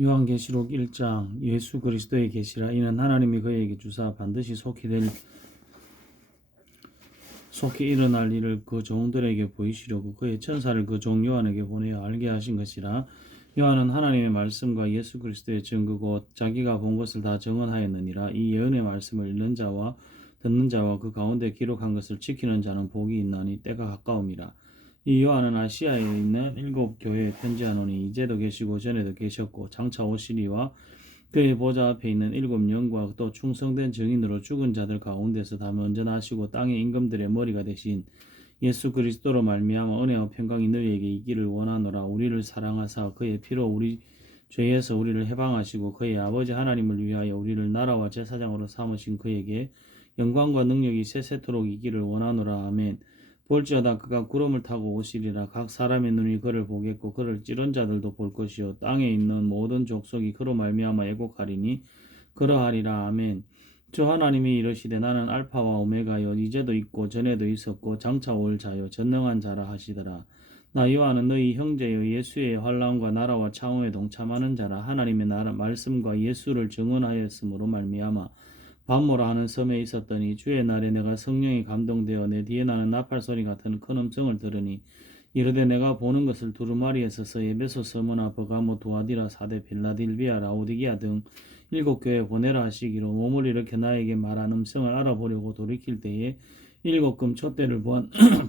요한계시록 1장 예수 그리스도의 계시라. 이는 하나님이 그에게 주사 반드시 속히 일어날 일을 그 종들에게 보이시려고 그의 천사를 그 종 요한에게 보내어 알게 하신 것이라. 요한은 하나님의 말씀과 예수 그리스도의 증거고 자기가 본 것을 다 증언하였느니라. 이 예언의 말씀을 읽는 자와 듣는 자와 그 가운데 기록한 것을 지키는 자는 복이 있나니 때가 가까움이라. 이 요한은 아시아에 있는 7교회에 편지하노니 이제도 계시고 전에도 계셨고 장차 오시리와 그의 보좌 앞에 있는 7영과 또 충성된 증인으로 죽은 자들 가운데서 다 먼저 나시고 땅의 임금들의 머리가 되신 예수 그리스도로 말미암아 은혜와 평강이 너희에게 있기를 원하노라. 우리를 사랑하사 그의 피로 우리 죄에서 우리를 해방하시고 그의 아버지 하나님을 위하여 우리를 나라와 제사장으로 삼으신 그에게 영광과 능력이 세세토록 있기를 원하노라. 아멘. 볼지어다 그가 구름을 타고 오시리라. 각 사람의 눈이 그를 보겠고 그를 찌른 자들도 볼 것이요 땅에 있는 모든 족속이 그로 말미암아 애곡하리니 그러하리라. 아멘. 주 하나님이 이르시되 나는 알파와 오메가요 이제도 있고 전에도 있었고 장차 올 자요 전능한 자라 하시더라. 나 요한은 너희 형제여 예수의 환난과 나라와 창후에 동참하는 자라. 하나님의 나라 말씀과 예수를 증언하였으므로 말미암아 밤모라 하는 섬에 있었더니 주의 날에 내가 성령이 감동되어 내 뒤에 나는 나팔 소리 같은 큰 음성을 들으니 이르되 내가 보는 것을 두루마리에 서서 에베소, 스무나, 버가모, 두아디라, 사데, 빌라델비아, 라오디게아 등 7교회에 보내라 하시기로 몸을 일으켜 나에게 말한 음성을 알아보려고 돌이킬 때에 7금 촛대를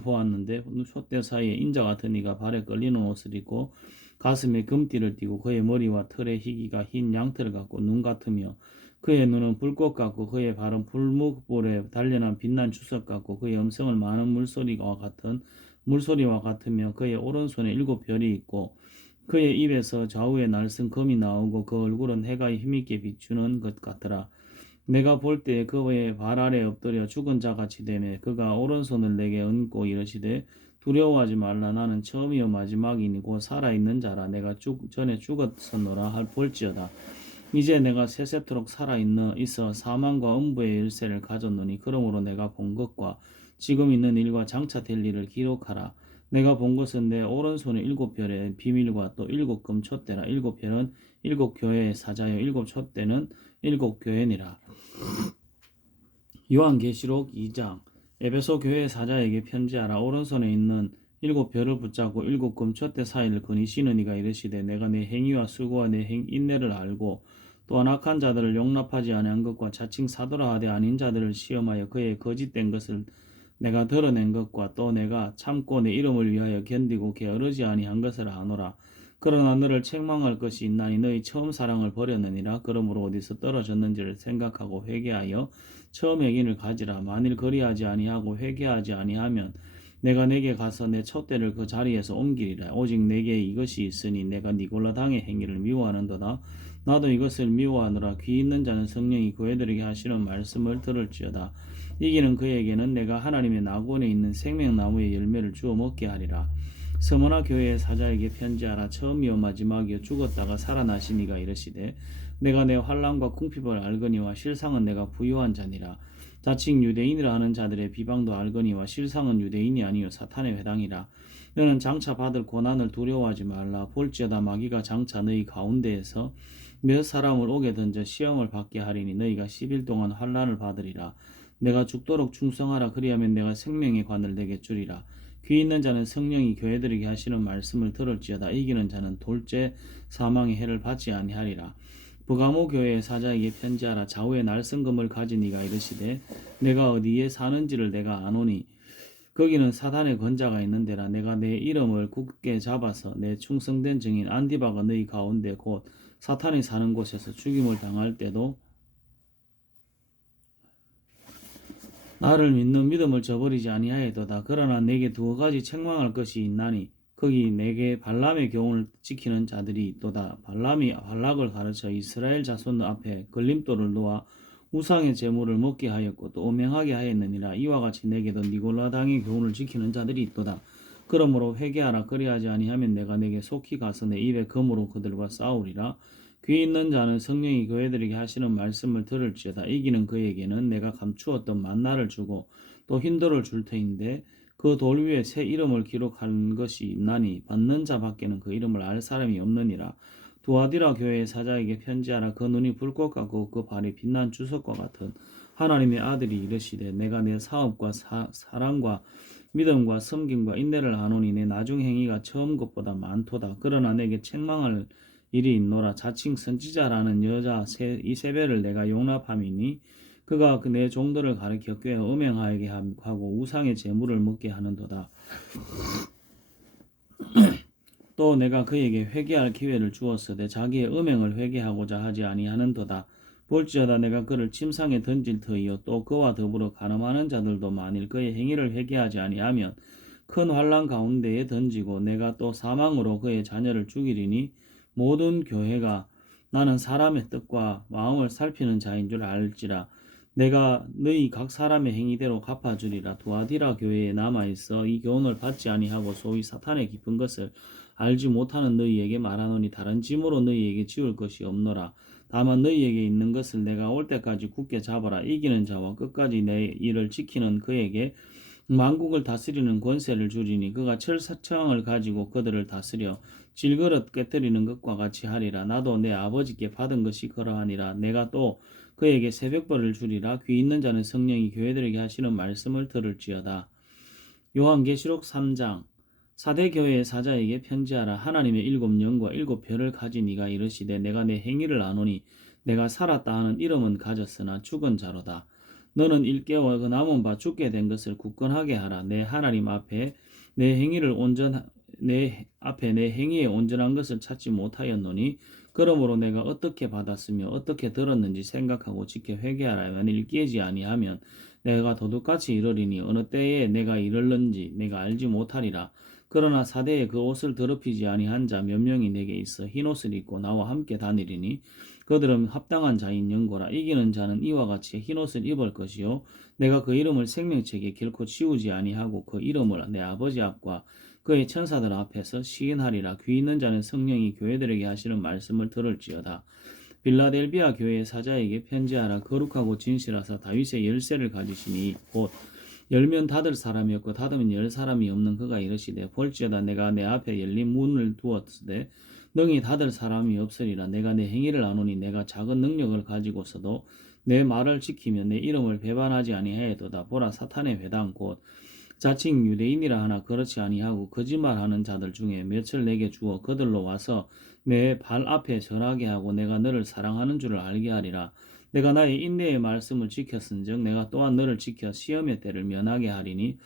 보았는데 촛대 사이에 인자 같은 이가 발에 끌리는 옷을 입고 가슴에 금띠를 띠고 그의 머리와 털의 희기가 흰 양털 같고 눈 같으며 그의 눈은 불꽃 같고 그의 발은 불묵불에 단련한 빛난 주석 같고 그의 음성을 많은 물소리와 같으며 그의 오른손에 7별이 있고 그의 입에서 좌우에 날선 검이 나오고 그 얼굴은 해가 힘있게 비추는 것 같더라. 내가 볼 때에 그의 발 아래 엎드려 죽은 자같이 되매 그가 오른손을 내게 얹고 이르시되 두려워하지 말라. 나는 처음이요 마지막이니 곧 살아있는 자라. 내가 전에 죽었었노라 볼지어다 이제 내가 세세토록 있어 사망과 음부의 열쇠를 가졌노니 그러므로 내가 본 것과 지금 있는 일과 장차 될 일을 기록하라. 내가 본 것은 내 오른손에 7별의 비밀과 또 7금 촛대라. 7별은 7교회의 사자요 7촛대는 7교회니라. 요한계시록 2장. 에베소 교회의 사자에게 편지하라. 오른손에 있는 7별을 붙잡고 7금 촛대 사이를 거니시는 이가 이르시되 내가 내 행위와 수고와 내 인내를 알고 또한 악한 자들을 용납하지 아니한 것과 자칭 사도라 하되 아닌 자들을 시험하여 그의 거짓된 것을 내가 드러낸 것과 또 내가 참고 내 이름을 위하여 견디고 게으르지 아니한 것을 아노라. 그러나 너를 책망할 것이 있나니 너희 처음 사랑을 버렸느니라. 그러므로 어디서 떨어졌는지를 생각하고 회개하여 처음의 길을 가지라. 만일 그리하지 아니하고 회개하지 아니하면 내가 내게 가서 내 촛대를 그 자리에서 옮기리라. 오직 내게 이것이 있으니 내가 니골라당의 행위를 미워하는도다. 나도 이것을 미워하노라. 귀 있는 자는 성령이 그애들에게 하시는 말씀을 들을지어다. 이기는 그에게는 내가 하나님의 낙원에 있는 생명나무의 열매를 주어 먹게 하리라. 스무나 교회의 사자에게 편지하라. 처음이요 마지막이요 죽었다가 살아나신 이가 이르시되 내가 내 환난과 궁핍을 알거니와 실상은 내가 부유한 자니라. 자칭 유대인이라 하는 자들의 비방도 알거니와 실상은 유대인이 아니요 사탄의 회당이라. 너는 장차 받을 고난을 두려워하지 말라. 볼지어다 마귀가 장차 너희 가운데에서 몇 사람을 옥에 던져 시험을 받게 하리니 너희가 10일 동안 환난을 받으리라. 내가 죽도록 충성하라. 그리하면 내가 생명의 관을 내게 주리라. 귀 있는 자는 성령이 교회들에게 하시는 말씀을 들을지어다. 이기는 자는 돌째 사망의 해를 받지 아니하리라. 버가모 교회의 사자에게 편지하라. 좌우에 날성금을 가진 이가 이르시되 내가 어디에 사는지를 내가 아노니 거기는 사단의 권자가 있는 데라. 내가 내 이름을 굳게 잡아서 내 충성된 증인 안디바가 너희 가운데 곧 사탄이 사는 곳에서 죽임을 당할 때도 나를 믿는 믿음을 저버리지 아니하였도다. 그러나 내게 2가지 책망할 것이 있나니 거기 내게 발람의 교훈을 지키는 자들이 있도다. 발람이 발락을 가르쳐 이스라엘 자손 앞에 걸림돌을 놓아 우상의 제물을 먹게 하였고 또 오명하게 하였느니라. 이와 같이 내게도 니골라당의 교훈을 지키는 자들이 있도다. 그러므로 회개하라. 그리하지 아니하면 내가 내게 속히 가서 내 입에 검으로 그들과 싸우리라. 귀 있는 자는 성령이 교회들에게 하시는 말씀을 들을지어다. 이기는 그에게는 내가 감추었던 만나를 주고 또 흰돌을 줄 터인데 그 돌 위에 새 이름을 기록한 것이 있나니 받는 자밖에는 그 이름을 알 사람이 없느니라. 두아디라 교회의 사자에게 편지하라. 그 눈이 불꽃 같고 그 발이 빛난 주석과 같은 하나님의 아들이 이르시되 내가 내 사업과 사랑과 믿음과 섬김과 인내를 하노니 내 나중 행위가 처음 것보다 많도다. 그러나 내게 책망할 일이 있노라. 자칭 선지자라는 여자 이세벨을 내가 용납함이니 그가 내 종들을 가리켜 꽤 음행하게 하고 우상의 제물을 먹게 하는도다. 또 내가 그에게 회개할 기회를 주었으되 자기의 음행을 회개하고자 하지 아니하는도다. 볼지어다 내가 그를 침상에 던질 터이요 또 그와 더불어 간음하는 자들도 만일 그의 행위를 회개하지 아니하면 큰 환난 가운데에 던지고 내가 또 사망으로 그의 자녀를 죽이리니 모든 교회가 나는 사람의 뜻과 마음을 살피는 자인 줄 알지라. 내가 너희 각 사람의 행위대로 갚아주리라. 두아디라 교회에 남아있어 이 교훈을 받지 아니하고 소위 사탄의 깊은 것을 알지 못하는 너희에게 말하노니 다른 짐으로 너희에게 지울 것이 없노라. 다만 너희에게 있는 것을 내가 올 때까지 굳게 잡아라. 이기는 자와 끝까지 내 일을 지키는 그에게 만국을 다스리는 권세를 주리니 그가 철사청을 가지고 그들을 다스려 질그릇 깨뜨리는 것과 같이 하리라. 나도 내 아버지께 받은 것이 그러하니라. 내가 또 그에게 새벽벌을 주리라. 귀 있는 자는 성령이 교회들에게 하시는 말씀을 들을지어다. 요한계시록 3장. 사대 교회의 사자에게 편지하라. 하나님의 7영과 7별을 가진 이가 이르시되 내가 내 행위를 아노니 내가 살았다 하는 이름은 가졌으나 죽은 자로다. 너는 일깨워 그 남은 바 죽게 된 것을 굳건하게 하라. 내 하나님 앞에 내 행위에 온전한 것을 찾지 못하였노니 그러므로 내가 어떻게 받았으며 어떻게 들었는지 생각하고 지켜 회개하라. 만일 깨지 아니하면 내가 도둑같이 이르리니 어느 때에 내가 이르는지 내가 알지 못하리라. 그러나 사대에 그 옷을 더럽히지 아니한 자 몇 명이 내게 있어 흰 옷을 입고 나와 함께 다니리니 그들은 합당한 자인 영고라. 이기는 자는 이와 같이 흰 옷을 입을 것이요 내가 그 이름을 생명책에 결코 지우지 아니하고 그 이름을 내 아버지 앞과 그의 천사들 앞에서 시인하리라. 귀 있는 자는 성령이 교회들에게 하시는 말씀을 들을지어다. 빌라델비아 교회의 사자에게 편지하라. 거룩하고 진실하사 다윗의 열쇠를 가지시니 곧 열면 닫을 사람이 없고 닫으면 열 사람이 없는 그가 이르시되 볼지어다 내가 내 앞에 열린 문을 두었으되 능히 닫을 사람이 없으리라. 내가 내 행위를 아노니 내가 작은 능력을 가지고서도 내 말을 지키며 내 이름을 배반하지 아니하였도다. 보라 사탄의 회당 곧 자칭 유대인이라 하나 그렇지 아니하고 거짓말하는 자들 중에 몇을 내게 주어 그들로 와서 내 발 앞에 절하게 하고 내가 너를 사랑하는 줄을 알게 하리라. 내가 나의 인내의 말씀을 지켰은즉 내가 또한 너를 지켜 시험의 때를 면하게 하리니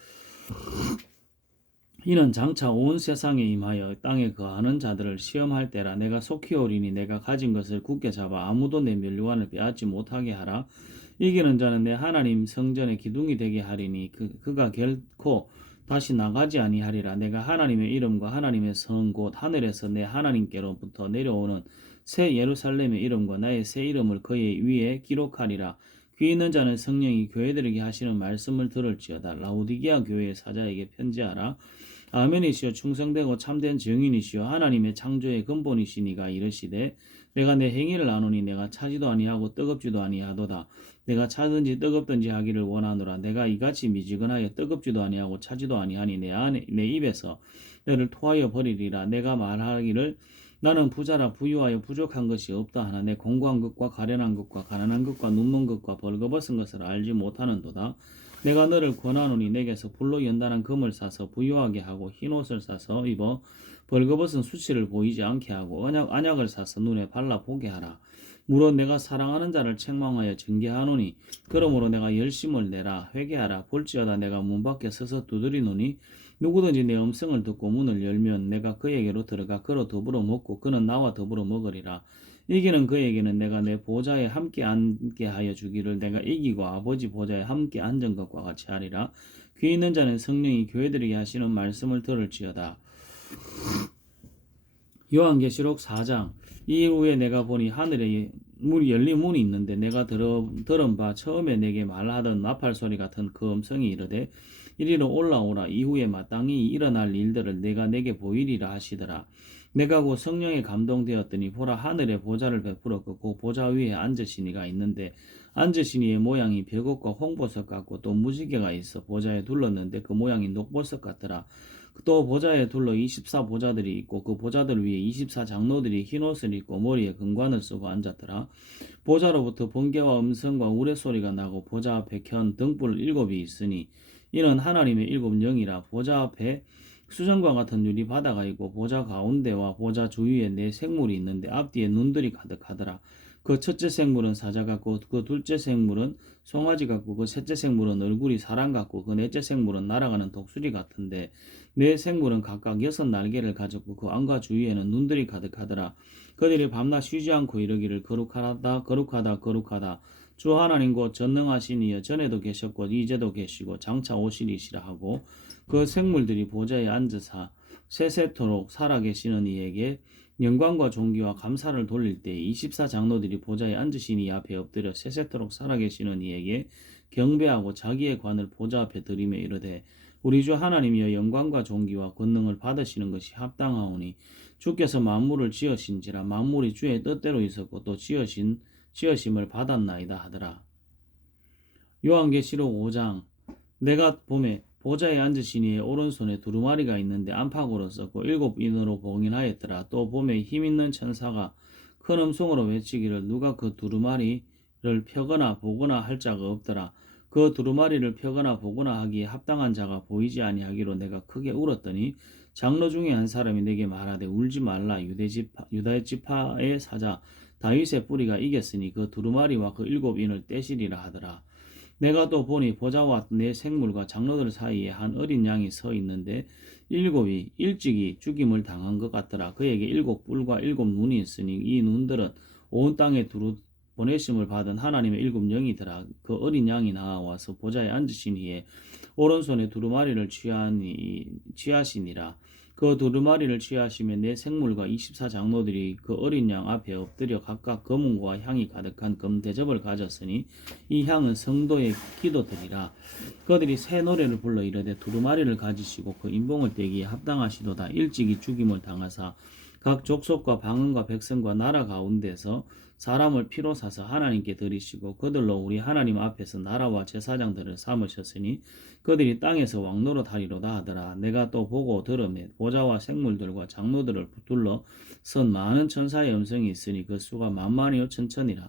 이는 장차 온 세상에 임하여 땅에 거하는 자들을 시험할 때라. 내가 속히 오리니 내가 가진 것을 굳게 잡아 아무도 내 면류관을 빼앗지 못하게 하라. 이기는 자는 내 하나님 성전의 기둥이 되게 하리니 그가 결코 다시 나가지 아니하리라. 내가 하나님의 이름과 하나님의 성 곧 하늘에서 내 하나님께로부터 내려오는 새 예루살렘의 이름과 나의 새 이름을 그의 위에 기록하리라. 귀 있는 자는 성령이 교회들에게 하시는 말씀을 들을지어다. 라오디게아 교회의 사자에게 편지하라. 아멘이시여 충성되고 참된 증인이시여 하나님의 창조의 근본이시니가 이르시되 내가 내 행위를 아노니 내가 차지도 아니하고 뜨겁지도 아니하도다. 내가 차든지 뜨겁든지 하기를 원하노라. 내가 이같이 미지근하여 뜨겁지도 아니하고 차지도 아니하니 내 입에서 너를 토하여 버리리라. 내가 말하기를 나는 부자라 부유하여 부족한 것이 없다 하나 내 공고한 것과 가련한 것과 가난한 것과 눈먼 것과 벌거벗은 것을 알지 못하는도다. 내가 너를 권하노니 내게서 불로 연단한 금을 사서 부유하게 하고 흰옷을 사서 입어 벌거벗은 수치를 보이지 않게 하고 안약을 사서 눈에 발라 보게 하라. 물론 내가 사랑하는 자를 책망하여 징계하노니 그러므로 내가 열심을 내라. 회개하라. 볼지어다 내가 문 밖에 서서 두드리노니 누구든지 내 음성을 듣고 문을 열면 내가 그에게로 들어가 그로 더불어 먹고 그는 나와 더불어 먹으리라. 이기는 그에게는 내가 내 보좌에 함께 앉게 하여 주기를 내가 이기고 아버지 보좌에 함께 앉은 것과 같이 하리라. 귀 있는 자는 성령이 교회들에게 하시는 말씀을 들을지어다. 요한계시록 4장. 이후에 내가 보니 하늘에 열린 문이 있는데 내가 들은 바 처음에 내게 말하던 나팔 소리 같은 그 음성이 이르되 이리로 올라오라. 이후에 마땅히 일어날 일들을 내가 내게 보이리라 하시더라. 내가 곧 성령에 감동되었더니 보라 하늘에 보좌를 베풀었고 그 보좌 위에 앉으시니가 있는데 앉으시니의 모양이 벽옷과 홍보석 같고 또 무지개가 있어 보좌에 둘렀는데 그 모양이 녹보석 같더라. 또 보좌에 둘러 24보좌들이 있고 그 보좌들 위에 24장로들이 흰옷을 입고 머리에 금관을 쓰고 앉았더라. 보좌로부터 번개와 음성과 우레소리가 나고 보좌 앞에 켠 등불 7이 있으니 이는 하나님의 7영이라. 보좌 앞에 수정과 같은 유리 바다가 있고 보좌 가운데와 보좌 주위에 네 생물이 있는데 앞뒤에 눈들이 가득하더라. 그 첫째 생물은 사자 같고 그 둘째 생물은 송아지 같고 그 셋째 생물은 얼굴이 사람 같고 그 넷째 생물은 날아가는 독수리 같은데 네 생물은 각각 6날개를 가졌고 그 안과 주위에는 눈들이 가득하더라. 그들이 밤낮 쉬지 않고 이르기를 거룩하다 거룩하다 거룩하다 주 하나님 곧 전능하신 이여 전에도 계셨고 이제도 계시고 장차 오시리시라 하고 그 생물들이 보좌에 앉으사 세세토록 살아계시는 이에게 영광과 존귀와 감사를 돌릴 때 24장로들이 보좌에 앉으신 이 앞에 엎드려 세세토록 살아계시는 이에게 경배하고 자기의 관을 보좌 앞에 들이며 이르되 우리 주 하나님이여 영광과 존귀와 권능을 받으시는 것이 합당하오니 주께서 만물을 지으신지라 만물이 주의 뜻대로 있었고 또 지으심을 받았나이다 하더라. 요한계시록 5장. 내가 보매 보좌에 앉으신 이의 오른손에 두루마리가 있는데 안팎으로 썼고 7인으로 봉인하였더라. 또 보매 힘있는 천사가 큰 음성으로 외치기를 누가 그 두루마리를 펴거나 보거나 할 자가 없더라. 그 두루마리를 펴거나 보거나 하기에 합당한 자가 보이지 아니하기로 내가 크게 울었더니 장로 중에 한 사람이 내게 말하되 울지 말라. 유다의 지파의 사자 다윗의 뿌리가 이겼으니 그 두루마리와 그 7인을 떼시리라 하더라. 내가 또 보니 보좌와 네 생물과 장로들 사이에 한 어린 양이 서 있는데 7이 일찍이 죽임을 당한 것 같더라. 그에게 7뿔과 7눈이 있으니 이 눈들은 온 땅에 두루 보내심을 받은 하나님의 7영이더라. 그 어린 양이 나와서 보좌에 앉으신 이에 오른손에 두루마리를 취하시니라. 그 두루마리를 취하시며 네 생물과 24장로들이 그 어린 양 앞에 엎드려 각각 검은과 향이 가득한 금대접을 가졌으니 이 향은 성도의 기도들이라. 그들이 새 노래를 불러 이르되 두루마리를 가지시고 그 인봉을 떼기에 합당하시도다. 일찍이 죽임을 당하사 각 족속과 방언과 백성과 나라 가운데서 사람을 피로 사서 하나님께 드리시고 그들로 우리 하나님 앞에서 나라와 제사장들을 삼으셨으니 그들이 땅에서 왕노릇 하리로다 하더라. 내가 또 보고 들으매 보좌와 생물들과 장로들을 둘러 선 많은 천사의 음성이 있으니 그 수가 만만이요 천천이라.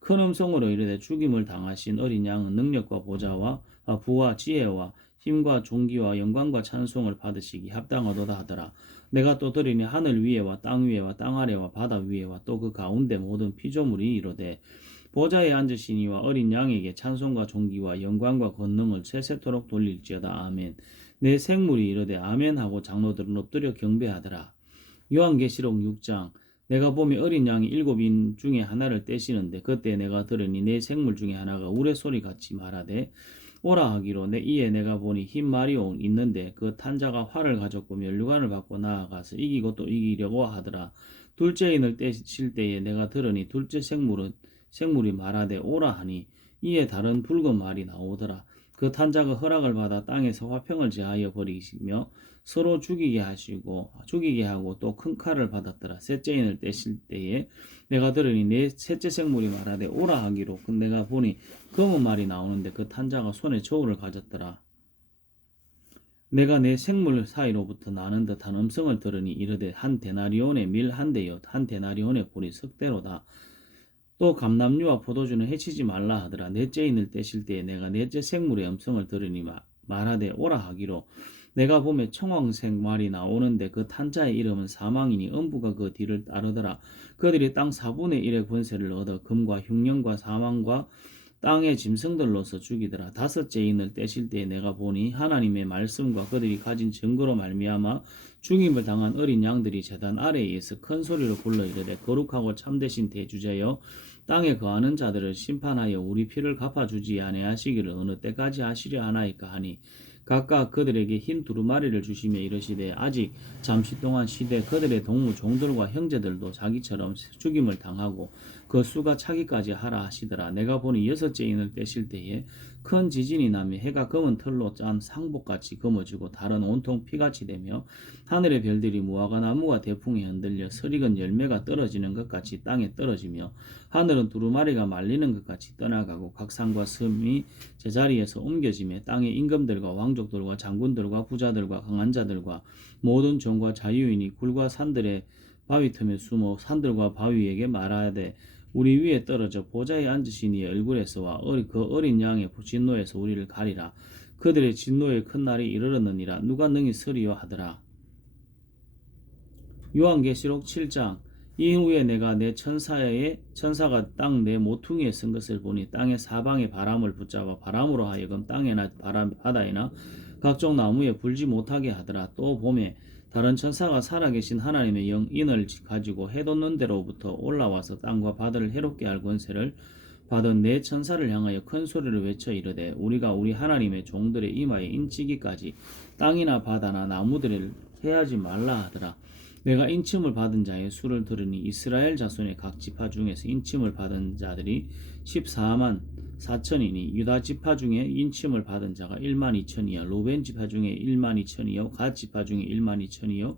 큰 음성으로 이르되 죽임을 당하신 어린 양은 능력과 부와 지혜와 힘과 존귀와 영광과 찬송을 받으시기 합당하도다 하더라. 내가 또 들으니 하늘 위에와 땅 위에와 땅 아래와 바다 위에와 또 그 가운데 모든 피조물이 이르되 보좌에 앉으신 이와 어린 양에게 찬송과 존귀와 영광과 권능을 세세토록 돌릴지어다. 아멘. 내 생물이 이르되 아멘 하고 장로들은 엎드려 경배하더라. 요한계시록 6장. 내가 보매 어린 양이 7인 중에 하나를 떼시는데 그때 내가 들으니 내 생물 중에 하나가 우레소리 같이 말하되 오라 하기로 내 이에 내가 보니 흰 말이 있는데 그 탄자가 활을 가졌고 면류관을 받고 나아가서 이기고 또 이기려고 하더라. 둘째 인을 떼실 때에 내가 들으니 둘째 생물이 말하되 오라 하니 이에 다른 붉은 말이 나오더라. 그 탄자가 허락을 받아 땅에서 화평을 제하여 버리시며 서로 죽이게 하고 또 큰 칼을 받았더라. 셋째 인을 떼실 때에 내가 들으니 내 셋째 생물이 말하되 오라 하기로 내가 보니 검은 말이 나오는데 그 탄자가 손에 저울을 가졌더라. 내가 내 생물 사이로부터 나는 듯한 음성을 들으니 이르되 한 데나리온의 밀 한 대여 한 데나리온의 꿀이 석대로다. 또 감람류와 포도주는 해치지 말라 하더라. 넷째 인을 떼실 때에 내가 넷째 생물의 음성을 들으니 말하되 오라 하기로 내가 보매 청황색 말이 나오는데 그 탄자의 이름은 사망이니 음부가 그 뒤를 따르더라. 그들이 땅 4분의 1의 권세를 얻어 금과 흉령과 사망과 땅의 짐승들로서 죽이더라. 다섯째 인을 떼실 때에 내가 보니 하나님의 말씀과 그들이 가진 증거로 말미암아 죽임을 당한 어린 양들이 제단 아래에서 큰 소리로 불러 이르되 거룩하고 참되신 대주자여 땅에 거하는 자들을 심판하여 우리 피를 갚아주지 아니하시기를 어느 때까지 하시려 하나이까 하니 각각 그들에게 흰 두루마리를 주시며 이르시되 아직 잠시 동안 쉬되 그들의 동무 종들과 형제들도 자기처럼 죽임을 당하고 그 수가 차기까지 하라 하시더라. 내가 보니 여섯째 인을 떼실 때에 큰 지진이 나며 해가 검은 털로 짠 상복같이 검어지고 달은 온통 피같이 되며 하늘의 별들이 무화과 나무가 대풍에 흔들려 설익은 열매가 떨어지는 것 같이 땅에 떨어지며 하늘은 두루마리가 말리는 것 같이 떠나가고 각 산과 섬이 제자리에서 옮겨지며 땅의 임금들과 왕족 왕족들과 장군들과 부자들과 강한 자들과 모든 종과 자유인이 굴과 산들의 바위 틈에 숨어 산들과 바위에게 말하되 우리 위에 떨어져 보좌에 앉으신 이의 얼굴에서와 그 어린 양의 진노에서 우리를 가리라. 그들의 진노의 큰 날이 이르렀느니라. 누가 능히 서리요 하더라. 요한계시록 7장. 이후에 내가 내 천사가 땅 내 모퉁이에 쓴 것을 보니 땅의 사방에 바람을 붙잡아 바람으로 하여금 땅에나 바다에나 각종 나무에 불지 못하게 하더라. 또 봄에 다른 천사가 살아계신 하나님의 영인을 가지고 해돋는 데로부터 올라와서 땅과 바다를 해롭게 할 권세를 받은 네 천사를 향하여 큰 소리를 외쳐 이르되 우리가 우리 하나님의 종들의 이마에 인치기까지 땅이나 바다나 나무들을 해하지 말라 하더라. 내가 인침을 받은 자의 수를 들으니 이스라엘 자손의 각 지파 중에서 인침을 받은 자들이 14만 4천이니 유다 지파 중에 인침을 받은 자가 1만 2천이요 로벤 지파 중에 1만 2천이요 갓 지파 중에 1만 2천이요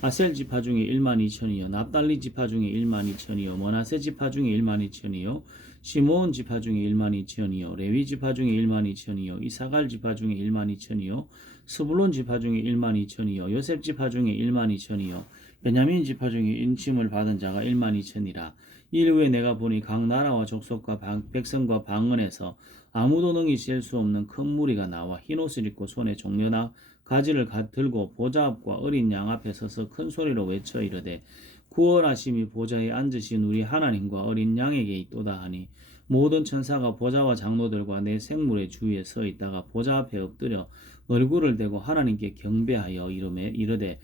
아셀 지파 중에 1만 2천이요 납달리 지파 중에 1만 2천이요 머나세 지파 중에 1만 2천이요 시므온 지파 중에 1만 2천이요 레위 지파 중에 1만 2천이요 이사갈 지파 중에 1만 2천이요 스불론 지파 중에 1만 2천이요 요셉 지파 중에 1만 2천이요 베냐민 지파 중에 인침을 받은 자가 1만 2천이라. 이후에 내가 보니 각 나라와 족속과 백성과 방언에서 아무도 능히 셀 수 없는 큰 무리가 나와 흰옷을 입고 손에 종려나 가지를 들고 보좌 앞과 어린 양 앞에 서서 큰 소리로 외쳐 이르되 구원하심이 보좌에 앉으신 우리 하나님과 어린 양에게 있도다 하니 모든 천사가 보좌와 장로들과 내 생물의 주위에 서 있다가 보좌 앞에 엎드려 얼굴을 대고 하나님께 경배하여 이르되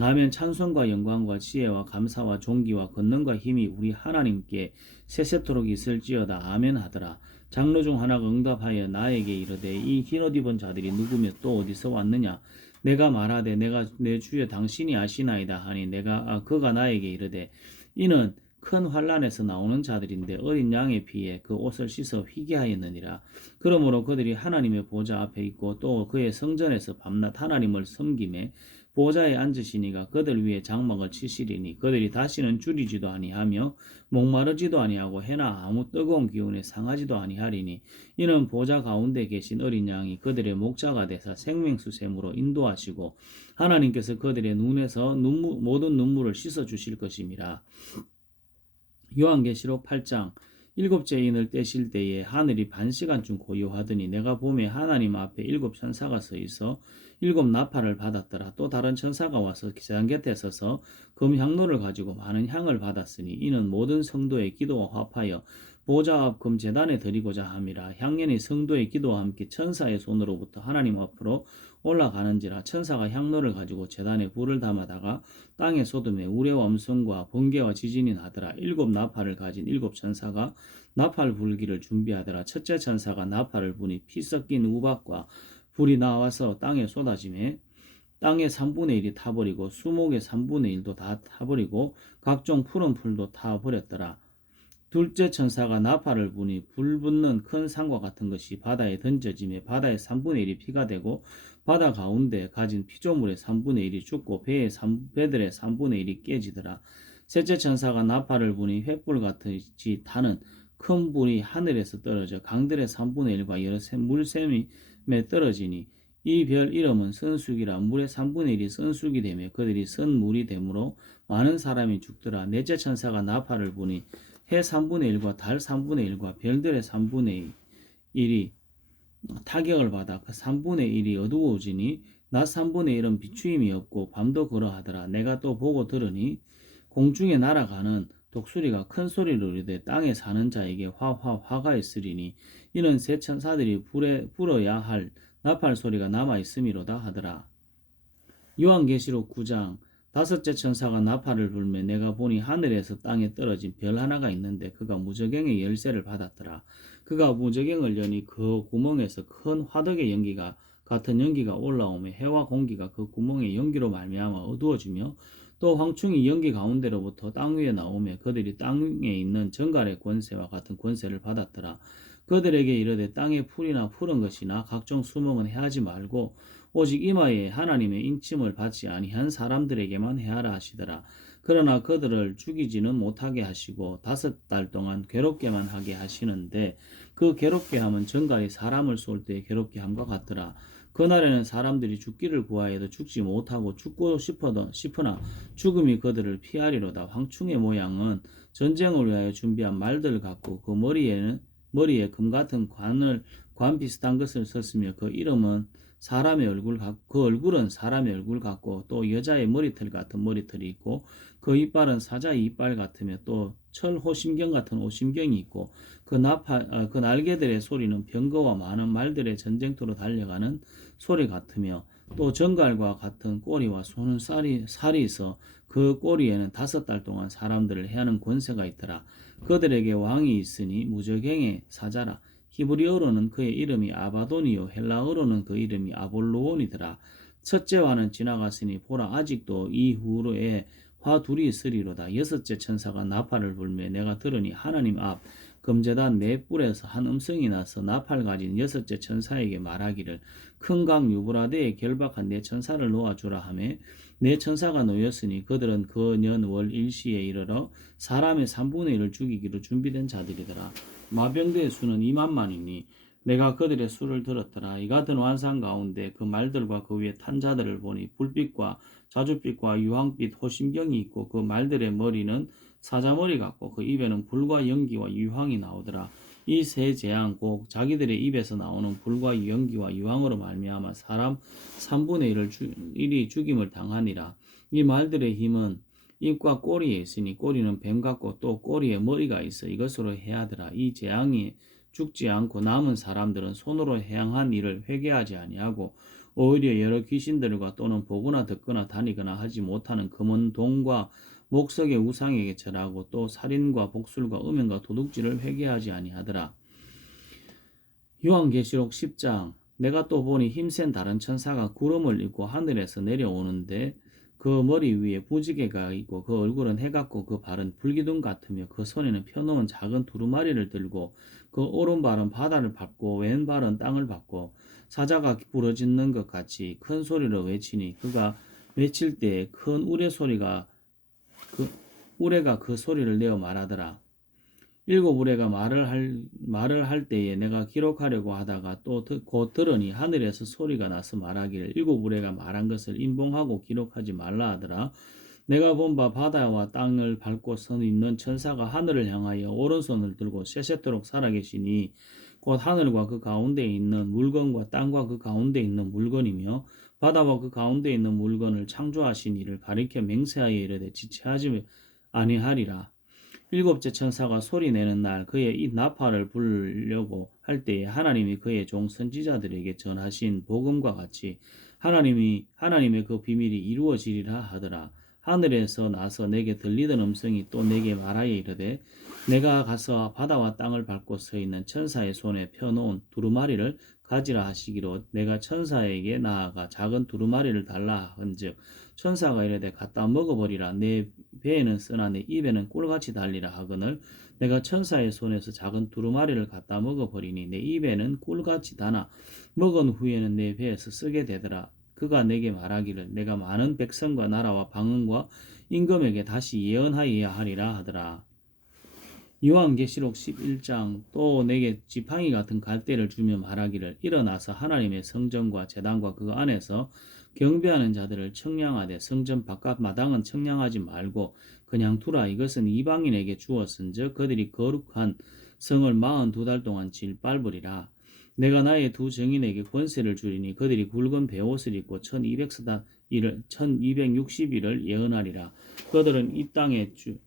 아멘. 찬송과 영광과 지혜와 감사와 존귀와 권능과 힘이 우리 하나님께 세세토록 있을지어다. 아멘 하더라. 장로 중 하나가 응답하여 나에게 이르되 이 흰옷 입은 자들이 누구며 또 어디서 왔느냐. 내가 말하되 내가 내 주여 당신이 아시나이다 하니 그가 나에게 이르되 이는 큰 환란에서 나오는 자들인데 어린 양의 피에 그 옷을 씻어 희게하였느니라. 그러므로 그들이 하나님의 보좌 앞에 있고 또 그의 성전에서 밤낮 하나님을 섬김에 보좌에 앉으시니가 그들 위에 장막을 치시리니 그들이 다시는 줄이지도 아니하며 목마르지도 아니하고 해나 아무 뜨거운 기운에 상하지도 아니하리니 이는 보좌 가운데 계신 어린 양이 그들의 목자가 되사 생명수샘으로 인도하시고 하나님께서 그들의 눈에서 모든 눈물을 씻어 주실 것임이라. 요한계시록 8장. 일곱째 인을 떼실 때에 하늘이 반시간쯤 고요하더니 내가 보매 하나님 앞에 일곱 천사가 서 있어 일곱 나팔을 받았더라. 또 다른 천사가 와서 제단 곁에 서서 금향로를 가지고 많은 향을 받았으니 이는 모든 성도의 기도와 화합하여 보좌 앞 금제단에 드리고자 함이라. 향연이 성도의 기도와 함께 천사의 손으로부터 하나님 앞으로 올라가는지라. 천사가 향로를 가지고 제단에 불을 담아다가 땅에 쏟음에 우레와 음성과 번개와 지진이 나더라. 일곱 나팔을 가진 일곱 천사가 나팔 불기를 준비하더라. 첫째 천사가 나팔을 부니 피 섞인 우박과 불이 나와서 땅에 쏟아지매 땅의 3분의 1이 타버리고 수목의 3분의 1도 다 타버리고 각종 푸른 풀도 타버렸더라. 둘째 천사가 나팔을 부니 불 붙는 큰 산과 같은 것이 바다에 던져지며 바다의 3분의 1이 피가 되고 바다 가운데 가진 피조물의 3분의 1이 죽고 배들의 3분의 1이 깨지더라. 셋째 천사가 나팔을 부니 횃불 같이 타는 큰 불이 하늘에서 떨어져 강들의 3분의 1과 여러 물샘에 떨어지니 이 별 이름은 선수기라. 물의 3분의 1이 선수기 되며 그들이 선 물이 되므로 많은 사람이 죽더라. 넷째 천사가 나팔을 부니 해 3분의 1과 달 3분의 1과 별들의 3분의 1이 타격을 받아 그 3분의 1이 어두워지니 낮 3분의 1은 비추임이 없고 밤도 그러하더라. 내가 또 보고 들으니 공중에 날아가는 독수리가 큰 소리로 이르되 땅에 사는 자에게 화가 있으리니 이는 새 천사들이 불어야 할 나팔 소리가 남아 있음이로다 하더라. 요한계시록 9장. 다섯째 천사가 나팔을 불며 내가 보니 하늘에서 땅에 떨어진 별 하나가 있는데 그가 무저갱의 열쇠를 받았더라. 그가 무저갱을 여니 그 구멍에서 큰 화덕의 연기가 같은 연기가 올라오며 해와 공기가 그 구멍의 연기로 말미암아 어두워지며 또 황충이 연기 가운데로부터 땅 위에 나오며 그들이 땅에 있는 정갈의 권세와 같은 권세를 받았더라. 그들에게 이르되 땅의 풀이나 푸른 것이나 각종 수목은 해하지 말고 오직 이마에 하나님의 인침을 받지 아니한 사람들에게만 해하라 하시더라. 그러나 그들을 죽이지는 못하게 하시고 5달 동안 괴롭게만 하게 하시는데 그 괴롭게 함은 정갈이 사람을 쏠 때 괴롭게 함과 같더라. 그날에는 사람들이 죽기를 구하여도 죽지 못하고 죽고 싶으나 죽음이 그들을 피하리로다. 황충의 모양은 전쟁을 위하여 준비한 말들 같고 그 머리에 금 같은 관 비슷한 것을 썼으며 그 이름은 그 얼굴은 사람의 얼굴 같고 또 여자의 머리털 같은 머리털이 있고 그 이빨은 사자의 이빨 같으며 또 철 호심경 같은 호심경이 있고 그 날개들의 소리는 병거와 많은 말들의 전쟁터로 달려가는 소리 같으며 또 정갈과 같은 꼬리와 소는 살이 있어 그 꼬리에는 5달 동안 사람들을 해하는 권세가 있더라. 그들에게 왕이 있으니 무저갱의 사자라. 히브리어로는 그의 이름이 아바돈이요 헬라어로는 그 이름이 아볼로온이더라. 첫째와는 지나갔으니 보라 아직도 이후로에 화 둘이 있으리로다. 여섯째 천사가 나팔을 불며 내가 들으니 하나님 앞 금제단 네 뿔에서 한 음성이 나서 나팔 가진 여섯째 천사에게 말하기를 큰 강 유브라데에 결박한 네 천사를 놓아주라 하며 네 천사가 놓였으니 그들은 그 년 월 일시에 이르러 사람의 3분의 1을 죽이기로 준비된 자들이더라. 마병대의 수는 2만만이니 내가 그들의 수를 들었더라. 이 같은 환상 가운데 그 말들과 그 위에 탄 자들을 보니 불빛과 자줏빛과 유황빛 호심경이 있고 그 말들의 머리는 사자머리 같고 그 입에는 불과 연기와 유황이 나오더라. 이 세 재앙 곧 자기들의 입에서 나오는 불과 연기와 유황으로 말미암아 사람 3분의 1이 죽임을 당하니라. 이 말들의 힘은 입과 꼬리에 있으니 꼬리는 뱀 같고 또 꼬리에 머리가 있어 이것으로 해하더라. 이 재앙이 죽지 않고 남은 사람들은 손으로 행한 일을 회개하지 아니하고 오히려 여러 귀신들과 또는 보거나 듣거나 다니거나 하지 못하는 금은 동과 목석의 우상에게 절하고 또 살인과 복술과 음행과 도둑질을 회개하지 아니하더라. 요한계시록 10장 내가 또 보니 힘센 다른 천사가 구름을 입고 하늘에서 내려오는데 그 머리 위에 부지개가 있고 그 얼굴은 해 같고 그 발은 불기둥 같으며 그 손에는 펴놓은 작은 두루마리를 들고 그 오른발은 바다를 밟고 왼발은 땅을 밟고 사자가 부르짖는 것 같이 큰 소리로 외치니 그가 외칠 때에 큰 우레가 그 소리를 내어 말하더라. 일곱 우레가 말을 할 때에 내가 기록하려고 하다가 또 곧 들으니 하늘에서 소리가 나서 말하기를 일곱 우레가 말한 것을 인봉하고 기록하지 말라 하더라. 내가 본 바 바다와 땅을 밟고 서 있는 천사가 하늘을 향하여 오른손을 들고 세세토록 살아계시니 곧 하늘과 그 가운데 있는 물건과 땅과 그 가운데 있는 물건이며 바다와 그 가운데 있는 물건을 창조하신 이를 가리켜 맹세하여 이르되 지체하지 아니하리라. 일곱째 천사가 소리내는 날 그의 이 나팔을 불려고 할 때에 하나님이 그의 종 선지자들에게 전하신 복음과 같이 하나님의 그 비밀이 이루어지리라 하더라. 하늘에서 나서 내게 들리던 음성이 또 내게 말하여 이르되 내가 가서 바다와 땅을 밟고 서 있는 천사의 손에 펴놓은 두루마리를 가지라 하시기로 내가 천사에게 나아가 작은 두루마리를 달라 한즉 천사가 이르되 갖다 먹어버리라. 내 배에는 쓰나 내 입에는 꿀같이 달리라 하거늘 내가 천사의 손에서 작은 두루마리를 갖다 먹어버리니 내 입에는 꿀같이 다나 먹은 후에는 내 배에서 쓰게 되더라. 그가 내게 말하기를 내가 많은 백성과 나라와 방언과 임금에게 다시 예언하여야 하리라 하더라. 요한계시록 11장 또 내게 지팡이 같은 갈대를 주며 말하기를 일어나서 하나님의 성전과 제단과 그 안에서 경배하는 자들을 청량하되 성전 바깥 마당은 청량하지 말고 그냥 두라. 이것은 이방인에게 주었은즉 그들이 거룩한 성을 42달 동안 질밟으리라. 내가 나의 두 증인에게 권세를 주리니 그들이 굵은 베옷을 입고 1260일을 예언하리라. 그들은 이 땅의 주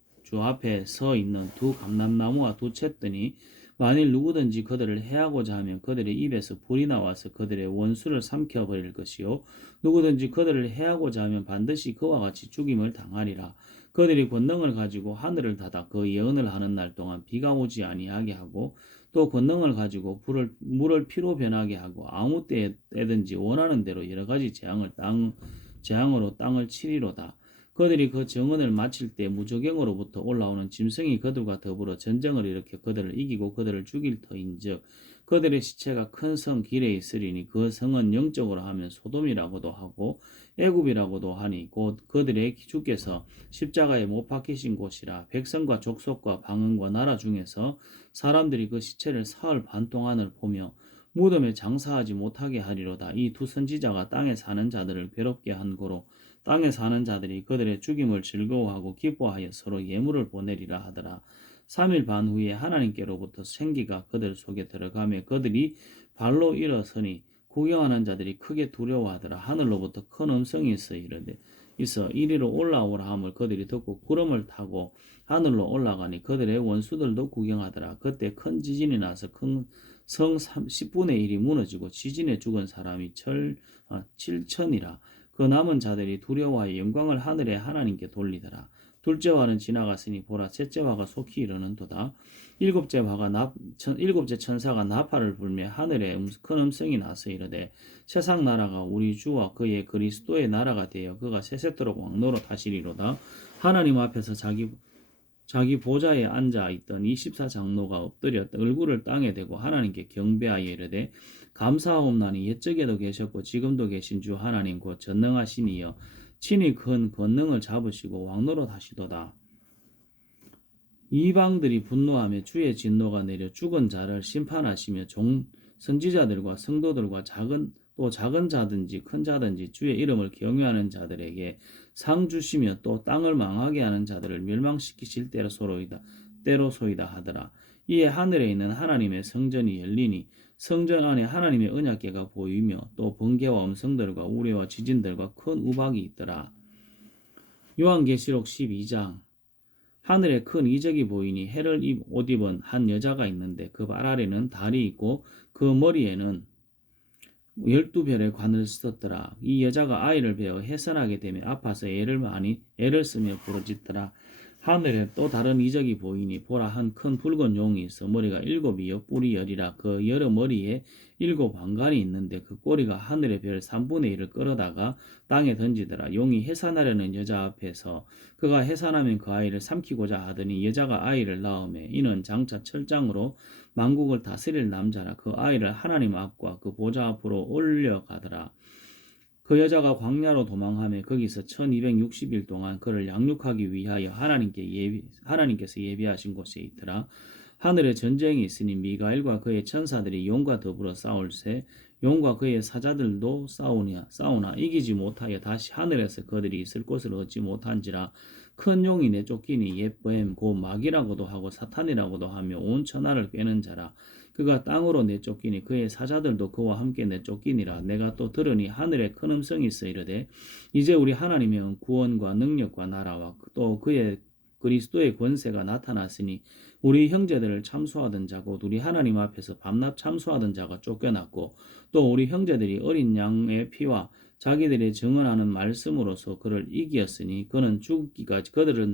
앞에 서 있는 두 감람나무와 두 챗더니 만일 누구든지 그들을 해하고자 하면 그들의 입에서 불이 나와서 그들의 원수를 삼켜버릴 것이요 누구든지 그들을 해하고자 하면 반드시 그와 같이 죽임을 당하리라. 그들이 권능을 가지고 하늘을 닫아 그 예언을 하는 날 동안 비가 오지 아니하게 하고 또 권능을 가지고 물을 피로 변하게 하고 아무 때든지 원하는 대로 여러 가지 재앙으로 땅을 치리로다. 그들이 그 정언을 마칠 때 무저갱으로부터 올라오는 짐승이 그들과 더불어 전쟁을 일으켜 그들을 이기고 그들을 죽일 터인즉 그들의 시체가 큰 성 길에 있으리니 그 성은 영적으로 하면 소돔이라고도 하고 애굽이라고도 하니 곧 그들의 주께서 십자가에 못 박히신 곳이라. 백성과 족속과 방언과 나라 중에서 사람들이 그 시체를 사흘 반 동안을 보며 무덤에 장사하지 못하게 하리로다. 이 두 선지자가 땅에 사는 자들을 괴롭게 한 고로 땅에 사는 자들이 그들의 죽임을 즐거워하고 기뻐하여 서로 예물을 보내리라 하더라. 3일 반 후에 하나님께로부터 생기가 그들 속에 들어가며 그들이 발로 일어서니 구경하는 자들이 크게 두려워하더라. 하늘로부터 큰 음성이 있어 이리로 올라오라 함을 그들이 듣고 구름을 타고 하늘로 올라가니 그들의 원수들도 구경하더라. 그때 큰 지진이 나서 성 10분의 1이 무너지고 지진에 죽은 사람이 7천이라. 그 남은 자들이 두려워하여 영광을 하늘의 하나님께 돌리더라. 둘째 화는 지나갔으니 보라 셋째 화가 속히 이르는도다. 일곱째 천사가 나팔을 불며 하늘에 큰 음성이 나서 이르되 세상 나라가 우리 주와 그의 그리스도의 나라가 되어 그가 세세토록 왕노릇 하시리로다. 하나님 앞에서 자기 보좌에 앉아 있던 24장로가 엎드려 얼굴을 땅에 대고 하나님께 경배하여 이르되 감사하옵나니 옛적에도 계셨고 지금도 계신 주 하나님 곧 전능하신 이여 친히 큰 권능을 잡으시고 왕노릇 하시도다. 이방들이 분노하며 주의 진노가 내려 죽은 자를 심판하시며 선지자들과 성도들과 작은 자든지 큰 자든지 주의 이름을 경외하는 자들에게 상 주시며 또 땅을 망하게 하는 자들을 멸망시키실 때로소이다 하더라. 이에 하늘에 있는 하나님의 성전이 열리니 성전 안에 하나님의 언약궤가 보이며 또 번개와 음성들과 우레와 지진들과 큰 우박이 있더라. 요한계시록 12장. 하늘에 큰 이적이 보이니 해를 옷 입은 한 여자가 있는데 그 발 아래는 달이 있고 그 머리에는 12별의 관을 썼더라. 이 여자가 아이를 베어 해산하게 되며 아파서 애를 쓰며 부르짖더라. 하늘에 또 다른 이적이 보이니 보라 한 큰 붉은 용이 있어 머리가 7이요 뿔이 10이라. 그 여러 머리에 7 왕관이 있는데 그 꼬리가 하늘의 별 3분의 1을 끌어다가 땅에 던지더라. 용이 해산하려는 여자 앞에서 그가 해산하면 그 아이를 삼키고자 하더니 여자가 아이를 낳음에 이는 장차 철장으로 만국을 다스릴 남자라. 그 아이를 하나님 앞과 그 보좌 앞으로 올려가더라. 그 여자가 광야로 도망하며 거기서 1260일 동안 그를 양육하기 위하여 하나님께서 예비하신 곳에 있더라. 하늘에 전쟁이 있으니 미가엘과 그의 천사들이 용과 더불어 싸울세 용과 그의 사자들도 싸우나 이기지 못하여 다시 하늘에서 그들이 있을 곳을 얻지 못한지라. 큰 용이 내쫓기니 옛뱀 곧 마귀라고도 하고 사탄이라고도 하며 온 천하를 꿰는 자라. 그가 땅으로 내쫓기니 그의 사자들도 그와 함께 내쫓기니라. 내가 또 들으니 하늘에 큰 음성이 있어 이르되 이제 우리 하나님의 구원과 능력과 나라와 또 그의 그리스도의 권세가 나타났으니 우리 형제들을 참소하던 자고 우리 하나님 앞에서 밤낮 참소하던 자가 쫓겨났고 또 우리 형제들이 어린 양의 피와 자기들이 증언하는 말씀으로서 그를 이기었으니 그들은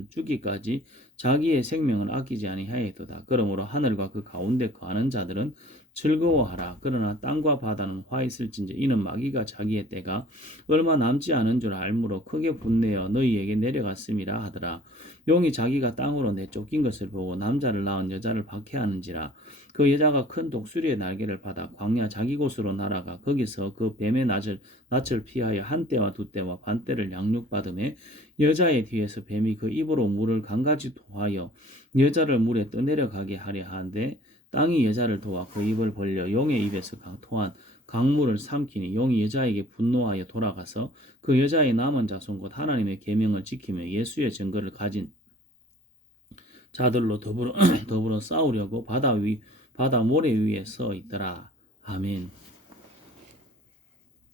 죽기까지 자기의 생명을 아끼지 아니하였도다. 그러므로 하늘과 그 가운데 거하는 자들은 즐거워하라. 그러나 땅과 바다는 화 있을진저 이는 마귀가 자기의 때가 얼마 남지 않은 줄 알므로 크게 분내어 너희에게 내려갔음이라 하더라. 용이 자기가 땅으로 내쫓긴 것을 보고 남자를 낳은 여자를 박해하는지라. 그 여자가 큰 독수리의 날개를 받아 광야 자기 곳으로 날아가 거기서 그 뱀의 낯을 피하여 한 때와 두 때와 반 때를 양육받으며 여자의 뒤에서 뱀이 그 입으로 물을 강가지 토하여 여자를 물에 떠내려가게 하려 하는데 땅이 여자를 도와 그 입을 벌려 용의 입에서 토한 강물을 삼키니 용이 여자에게 분노하여 돌아가서 그 여자의 남은 자손 곧 하나님의 계명을 지키며 예수의 증거를 가진 자들로 더불어 싸우려고 바다 모래 위에 서 있더라. 아멘.